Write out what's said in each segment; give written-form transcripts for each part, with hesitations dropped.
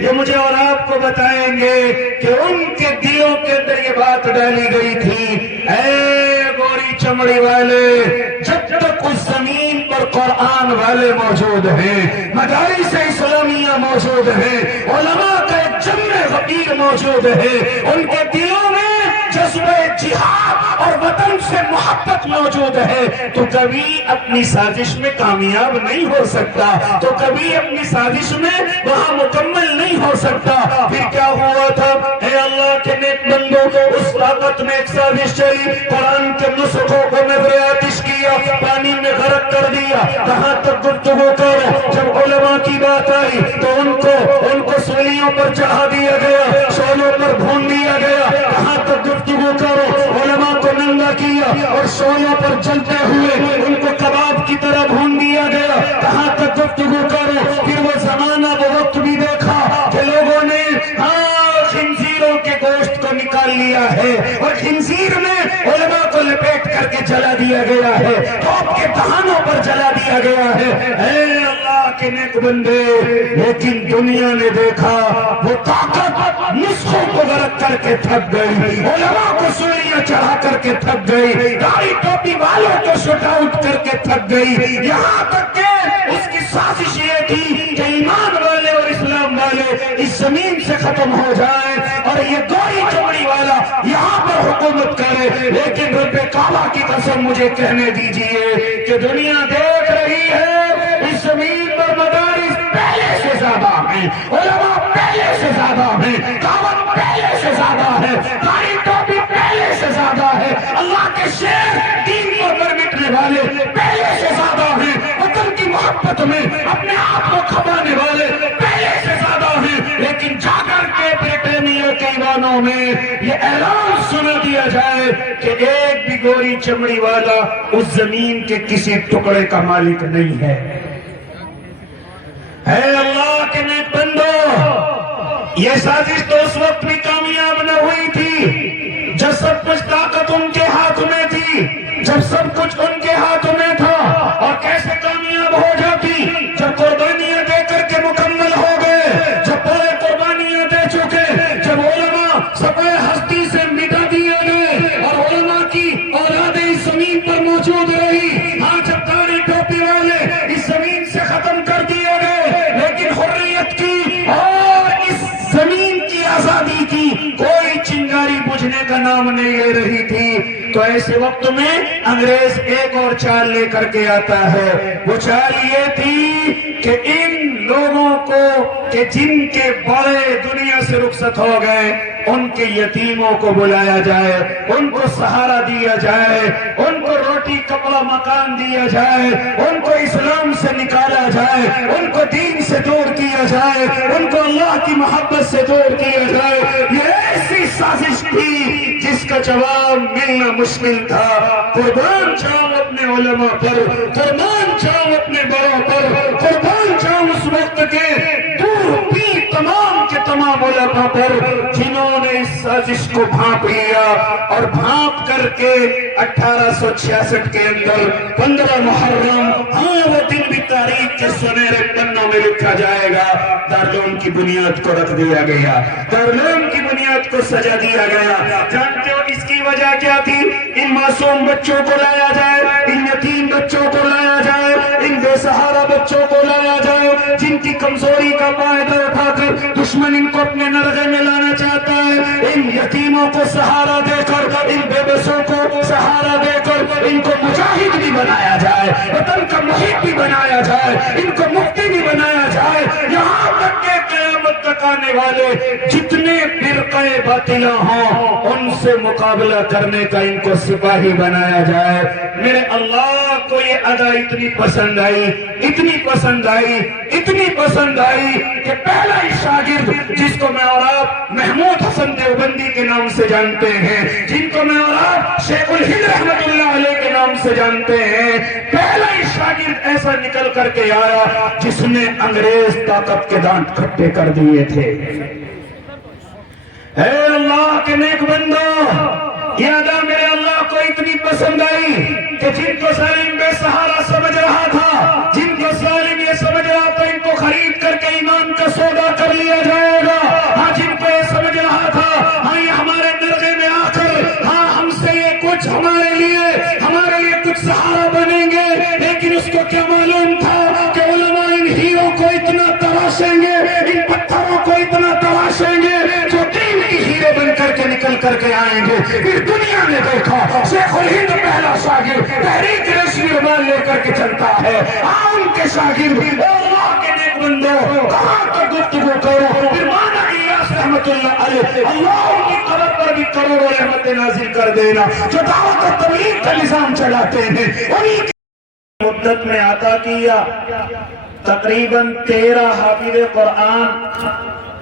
یہ مجھے اور آپ کو بتائیں گے کہ ان کے دلوں کے اندر یہ بات ڈالی گئی تھی، اے گوری چمڑی والے، جب تک اس زمین پر قرآن والے موجود ہیں، مدارس اسلامیہ موجود ہیں، علماء کا ایک جمع غفیر موجود ہے، ان کے دلوں میں جذبہ جہاد اور وطن سے محبت موجود ہے، تو کبھی اپنی سازش میں کامیاب نہیں ہو سکتا، تو کبھی اپنی سازش میں وہاں مکمل نہیں ہو سکتا۔ پھر کیا ہوا تھا؟ اے اللہ کے نیک بندوں، اس طاقت میں ایک سازش چلی، قرآن کے نسخوں کو نظر آتش کیا، پانی میں غرق کر دیا۔ کہاں تک گفتگو کرو؟ جب علماء کی بات آئی تو ان کو سولیوں پر چڑھا دیا گیا، شولوں پر بھون دیا گیا۔ کہاں تک گفتگو کرو؟ علماء کو ننگا کیا اور شولوں پر جلتے ہوئے ان کو کباب کی طرح بھون دیا گیا۔ کہاں تک گفتگو کرو؟ پھر وہ زمانہ وہ وقت بھی دیکھا کہ لوگوں نے خنزیروں کے گوشت کو نکال لیا ہے اور خنزیر میں علماء کو لپیٹ کر کے جلا دیا گیا ہے، توپ کے دہانوں پر جلا دیا گیا ہے۔ اے اللہ کے نیک بندے، لیکن دنیا نے دیکھا وہ طاقت نسخوں کو غرق کر کے تھک گئی، علماء کو سولیاں چڑھا کر کے تھک گئی، داڑھی ٹوپی والوں کو شٹ آؤٹ کر کے تھک گئی، یہاں تک کہ اس کی سازش یہ تھی کہ ایمان والے اور اسلام والے اس زمین سے ختم ہو جائیں اور یہ گوری چمڑی والا یہاں پر حکومت کرے۔ لیکن رب کعبہ کی قسم مجھے کہنے دیجئے کہ دنیا دیکھ رہی ہے، اس زمین پر مدارس پہلے سے زیادہ ہیں، علماء پہلے سے زیادہ ہیں، دعوت پہلے سے زیادہ ہے، داڑھی ٹوپی پہلے سے زیادہ ہے، اللہ کے شیر دین کو پر مٹنے والے پہلے سے زیادہ ہیں، وطن کی محبت میں اپنے آپ کو کھپانے والے پہلے سے زیادہ ہیں۔ لیکن جا کر کے برطانیہ کے ایوانوں میں یہ اعلان سنا دیا جائے کہ ایک بھی گوری چمڑی والا اس زمین کے کسی ٹکڑے کا مالک نہیں ہے۔ اے اللہ کے نیک بندو، یہ سازش تو اس وقت بھی کامیاب نہ ہوئی تھی جب سب کچھ طاقت ان کے ہاتھ میں تھی، جب سب کچھ ان کے ہاتھ میں تھا۔ اور کیسے کامیاب ہو جاتی؟ جب قربانیاں دے کر کے مکمل ہو گئے، جب پورے قربانیاں دے چکے، جب علماء صفحہ ہستی سے مٹا دیے گئے اور علماء کی اولادیں اس زمین پر موجود رہی، ہاں جب داڑھی ٹوپی والے اس زمین سے ختم کر دیے گئے، لیکن حریت کی اور اس زمین کی آزادی کی کوئی چنگاری بجھنے کا نام نہیں لے رہی تھی۔ تو ایسے وقت میں انگریز ایک اور چال لے کر کے آتا ہے، وہ چال یہ تھی کہ ان لوگوں کو کہ جن کے بڑے دنیا سے رخصت ہو گئے ان کے یتیموں کو بلایا جائے، ان کو سہارا دیا جائے، ان کو روٹی کپڑا مکان دیا جائے، ان کو اسلام سے نکالا جائے، ان کو دین سے دور کیا جائے، ان کو اللہ کی محبت سے دور کیا جائے۔ یہ ایسی سازش تھی جس کا جواب ملنا مشکل تھا۔ قربان جاؤں اپنے علماء پر، قربان جاؤں اپنے بڑوں پر، قربان جاؤں اس وقت کے دور بھی تمام کے تمام علماء پر جنہوں نے اس سازش کو بھانپ لیا اور بھانپ کر کے 1866 کے اندر 15 محرم، ہاں وہ دن بھی تاریخ کے سنہرے پنوں میں لکھا جائے گا، دارالعلوم کی بنیاد کو رکھ دیا گیا، دارالعلوم کی بنیاد کو سجا دیا گیا۔ جانتے ہو اس کی وجہ کیا تھی؟ ان معصوم بچوں کو لایا جائے، ان یتیم بچوں کو لایا جائے، ان بے سہارا بچوں کو لایا جائے جن کی کمزوری کا فائدہ اٹھا کر دشمن ان کو اپنے نرغے میں لانا چاہتا ہے۔ ان یتیموں کو سہارا دے کر، ان بے بسوں کو سہارا دے کر ان کو مجاہد بھی بنایا جائے، وطن کا محب بھی بنایا جائے، ان کو مفتی بھی بنایا جائے، یہاں تک کہ قیامت تک آنے والے جتنے فرقے باطلہ ہوں ان سے مقابلہ کرنے کا ان کو سپاہی بنایا جائے۔ میرے اللہ کو یہ ادا اتنی پسند آئی، اتنی پسند آئی، اتنی پسند آئی کہ پہلا ہی شاگرد جس کو میں اور آپ محمود حسن دیوبندی کے نام سے جانتے ہیں، جن کو میں اور آپ شیخ الہند رحمت اللہ علیہ کے نام سے جانتے ہیں، پہلا ہی شاگرد ایسا نکل کر کے آیا جس نے انگریز طاقت کے دانت کھٹے کر دیے تھے۔ اے اللہ کے نیک بندو، یہ ادا میرے اللہ کو اتنی پسند آئی کہ جن کو ظالم بے سہارا سمجھ رہا تھا، جن کو ظالم یہ سمجھ رہا تھا ان کو خرید کر کے ایمان کا سودا کر کے آئیں گے. پھر دنیا نے دیکھا شیخ الہند پہلا شاگرد تحریک ریشمی رومال لے کر کے چلتا ہے. ان کے شاگرد اللہ کے نیک بندو کہاں تک گفتگو کرو. پھر مولانا الیاس رحمت اللہ علیہ اللہ ان کی قبر پر بھی کروڑوں رحمتیں نازل کر دینا جو دعوت و تبلیغ کا نظام چلاتے ہیں. انہی مدت میں عطا کیا تقریباً 13 حافظ قرآن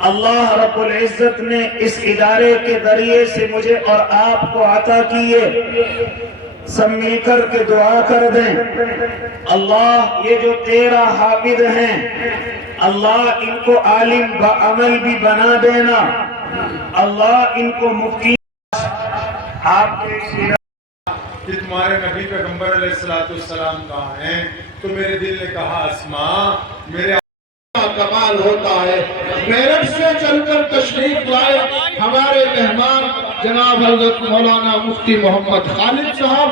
اللہ رب العزت نے اس ادارے کے ذریعے سے مجھے اور آپ کو عطا کیے. سب مل کر کے دعا کر دیں اللہ یہ جو 13 حافظ ہیں اللہ ان کو عالم بعمل بھی بنا دینا. اللہ ان کو مفتی آپ کے کہ تمہارے نبی پیغمبر علیہ السلام کہاں ہیں؟ تو میرے دل نے کہا اسماء میرے کمال ہوتا ہے. میرٹھ سے چل کر تشریف لائے ہمارے مہمان جناب حضرت مولانا مفتی محمد خالد صاحب.